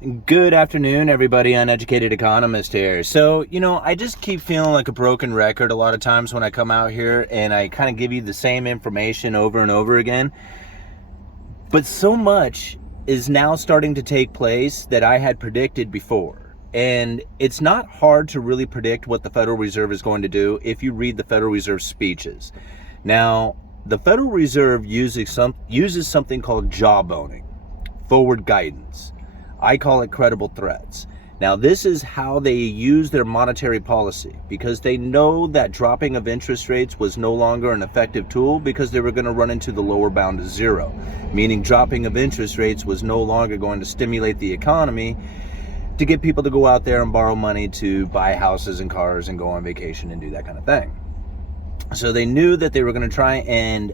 Good afternoon, everybody. Uneducated economist here. So, I just keep feeling like a broken record a lot of times when I come out here and I kind of give you the same information over and over again. But so much is now starting to take place that I had predicted before. And it's not hard to really predict what the Federal Reserve is going to do if you read the Federal Reserve speeches. Now, the Federal Reserve uses something called jawboning, forward guidance. I call it credible threats. Now, this is how they use their monetary policy because they know that dropping of interest rates was no longer an effective tool because they were going to run into the lower bound of zero, meaning dropping of interest rates was no longer going to stimulate the economy to get people to go out there and borrow money to buy houses and cars and go on vacation and do that kind of thing. So they knew that they were going to try and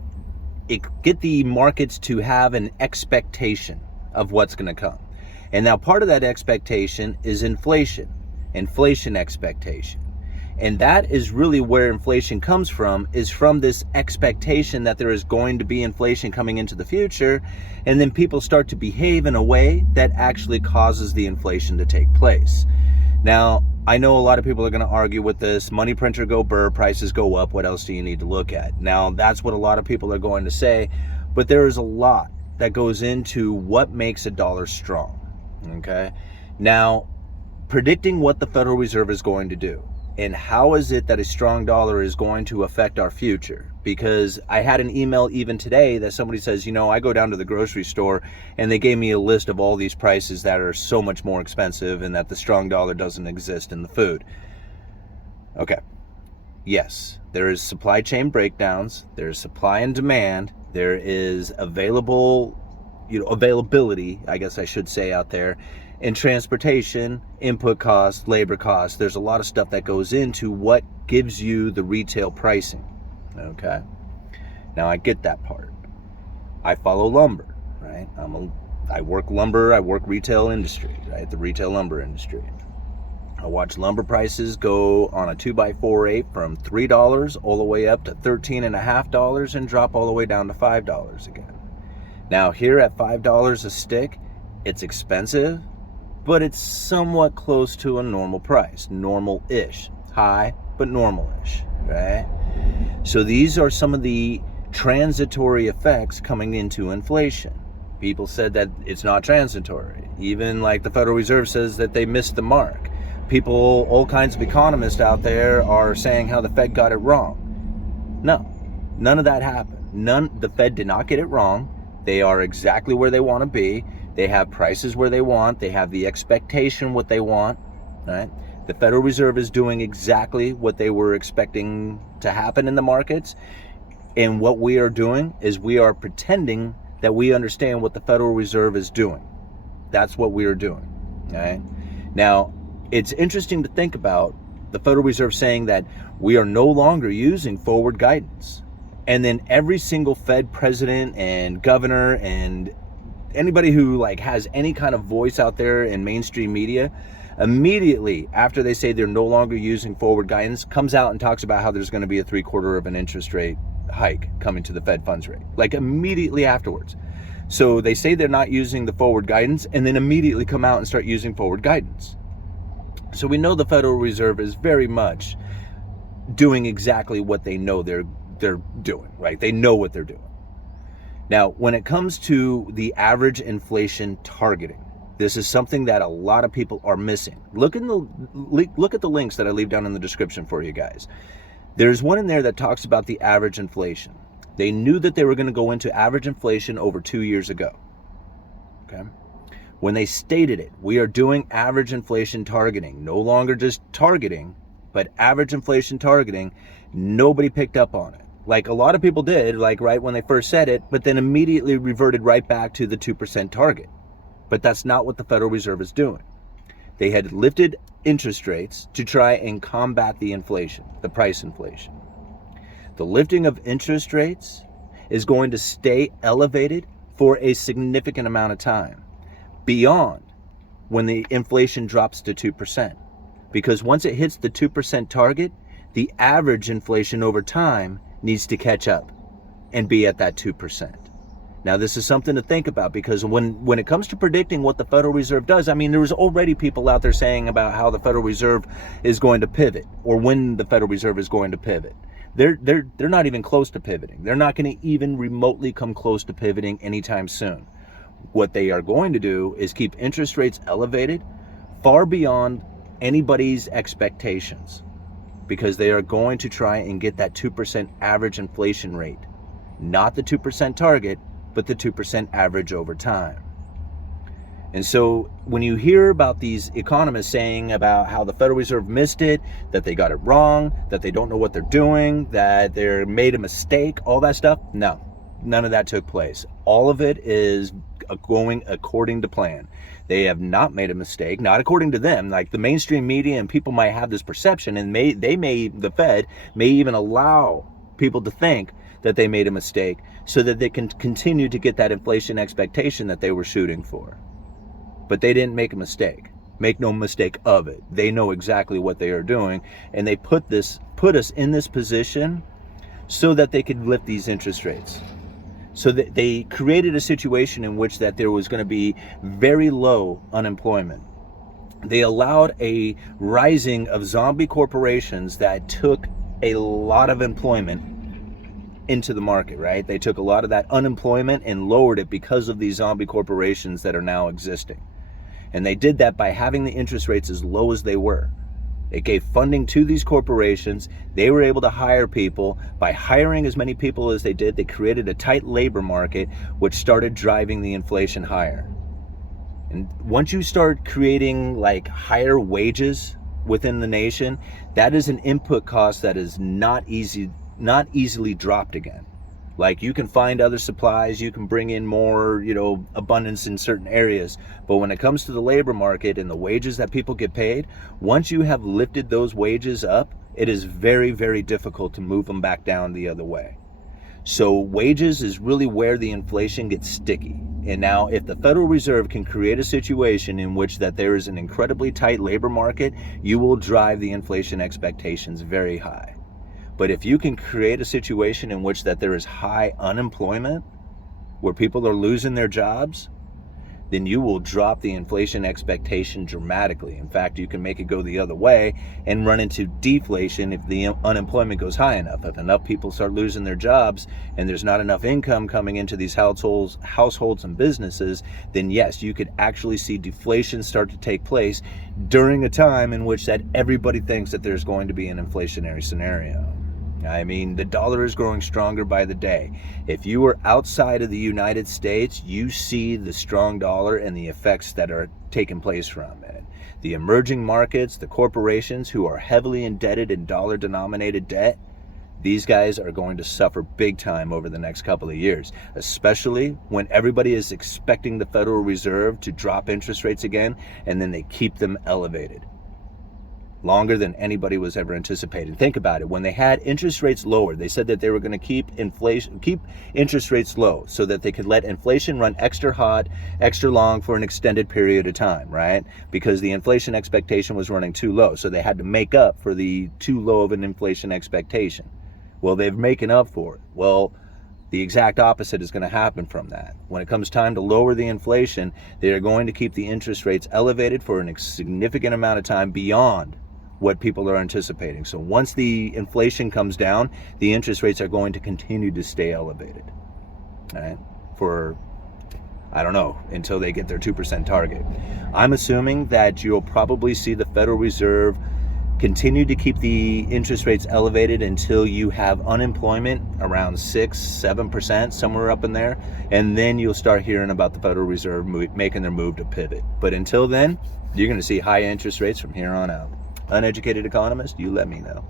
get the markets to have an expectation of what's going to come. And now part of that expectation is inflation expectation. And that is really where inflation comes from, is from this expectation that there is going to be inflation coming into the future. And then people start to behave in a way that actually causes the inflation to take place. Now, I know a lot of people are going to argue with this. Money printer go burr, prices go up. What else do you need to look at? Now, that's what a lot of people are going to say. But there is a lot that goes into what makes a dollar strong. Okay. Now, predicting what the Federal Reserve is going to do and how is it that a strong dollar is going to affect our future? Because I had an email even today that somebody says, I go down to the grocery store and they gave me a list of all these prices that are so much more expensive and that the strong dollar doesn't exist in the food. Okay. Yes, there is supply chain breakdowns. There's supply and demand. There is availability, I guess I should say, out there, in transportation, input costs, labor costs. There's a lot of stuff that goes into what gives you the retail pricing. Okay. Now I get that part. I follow lumber, right? I work lumber, I work retail industry, right? The retail lumber industry. I watch lumber prices go on a 2x4/8 from $3 all the way up to $13.50 and drop all the way down to $5 again. Now here at $5 a stick, it's expensive, but it's somewhat close to a normal price, normal-ish, high, but normal-ish, right? So these are some of the transitory effects coming into inflation. People said that it's not transitory. Even like the Federal Reserve says that they missed the mark. People, all kinds of economists out there are saying how the Fed got it wrong. No, none of that happened. The Fed did not get it wrong. They are exactly where they want to be. They have prices where they want. They have the expectation what they want, right? The Federal Reserve is doing exactly what they were expecting to happen in the markets. And what we are doing is we are pretending that we understand what the Federal Reserve is doing. That's what we are doing, right? Now, it's interesting to think about the Federal Reserve saying that we are no longer using forward guidance. And then every single Fed president and governor and anybody who has any kind of voice out there in mainstream media, immediately after they say they're no longer using forward guidance, comes out and talks about how there's going to be a 3/4 of an interest rate hike coming to the Fed funds rate, immediately afterwards. So they say they're not using the forward guidance and then immediately come out and start using forward guidance. So we know the Federal Reserve is very much doing exactly what they know they're doing, right? They know what they're doing. Now, when it comes to the average inflation targeting, this is something that a lot of people are missing. Look at the links that I leave down in the description for you guys. There's one in there that talks about the average inflation. They knew that they were going to go into average inflation over 2 years ago. Okay? When they stated it, we are doing average inflation targeting, no longer just targeting, but average inflation targeting. Nobody picked up on it. A lot of people did, right when they first said it, but then immediately reverted right back to the 2% target. But that's not what the Federal Reserve is doing. They had lifted interest rates to try and combat the inflation, the price inflation. The lifting of interest rates is going to stay elevated for a significant amount of time, beyond when the inflation drops to 2%. Because once it hits the 2% target, the average inflation over time needs to catch up and be at that 2%. Now, this is something to think about, because when it comes to predicting what the Federal Reserve does, I mean, there was already people out there saying about how the Federal Reserve is going to pivot, or when the Federal Reserve is going to pivot. They're not even close to pivoting. They're not going to even remotely come close to pivoting anytime soon. What they are going to do is keep interest rates elevated far beyond anybody's expectations, because they are going to try and get that 2% average inflation rate. Not the 2% target, but the 2% average over time. And so when you hear about these economists saying about how the Federal Reserve missed it, that they got it wrong, that they don't know what they're doing, that they made a mistake, all that stuff, no, none of that took place. All of it is going according to plan. They have not made a mistake, not according to them. Like the mainstream media and people might have this perception, and the Fed may even allow people to think that they made a mistake so that they can continue to get that inflation expectation that they were shooting for. But they didn't make a mistake. Make no mistake of it. They know exactly what they are doing, and they put us in this position so that they could lift these interest rates. So that they created a situation in which that there was going to be very low unemployment. They allowed a rising of zombie corporations that took a lot of employment into the market, right? They took a lot of that unemployment and lowered it because of these zombie corporations that are now existing. And they did that by having the interest rates as low as they were. It gave funding to these corporations. They were able to hire people. By hiring as many people as they did, they created a tight labor market, which started driving the inflation higher. And once you start creating like higher wages within the nation, that is an input cost that is not easily dropped again. Like you can find other supplies, you can bring in more, abundance in certain areas. But when it comes to the labor market and the wages that people get paid, once you have lifted those wages up, it is very, very difficult to move them back down the other way. So wages is really where the inflation gets sticky. And now if the Federal Reserve can create a situation in which that there is an incredibly tight labor market, you will drive the inflation expectations very high. But if you can create a situation in which that there is high unemployment, where people are losing their jobs, then you will drop the inflation expectation dramatically. In fact, you can make it go the other way and run into deflation if the unemployment goes high enough. If enough people start losing their jobs and there's not enough income coming into these households and businesses, then yes, you could actually see deflation start to take place during a time in which that everybody thinks that there's going to be an inflationary scenario. I mean, the dollar is growing stronger by the day. If you are outside of the United States, you see the strong dollar and the effects that are taking place from it. The emerging markets, the corporations who are heavily indebted in dollar-denominated debt, these guys are going to suffer big time over the next couple of years, especially when everybody is expecting the Federal Reserve to drop interest rates again, and then they keep them elevated longer than anybody was ever anticipating. Think about it. When they had interest rates lower, they said that they were going to keep interest rates low so that they could let inflation run extra hot, extra long for an extended period of time, right? Because the inflation expectation was running too low. So they had to make up for the too low of an inflation expectation. Well, they've making up for it. Well, the exact opposite is going to happen from that. When it comes time to lower the inflation, they are going to keep the interest rates elevated for a significant amount of time beyond what people are anticipating. So once the inflation comes down, the interest rates are going to continue to stay elevated, right? For, I don't know, until they get their 2% target. I'm assuming that you'll probably see the Federal Reserve continue to keep the interest rates elevated until you have unemployment around 6-7%, somewhere up in there, and then you'll start hearing about the Federal Reserve making their move to pivot. But until then, you're going to see high interest rates from here on out. Uneducated economist, you let me know.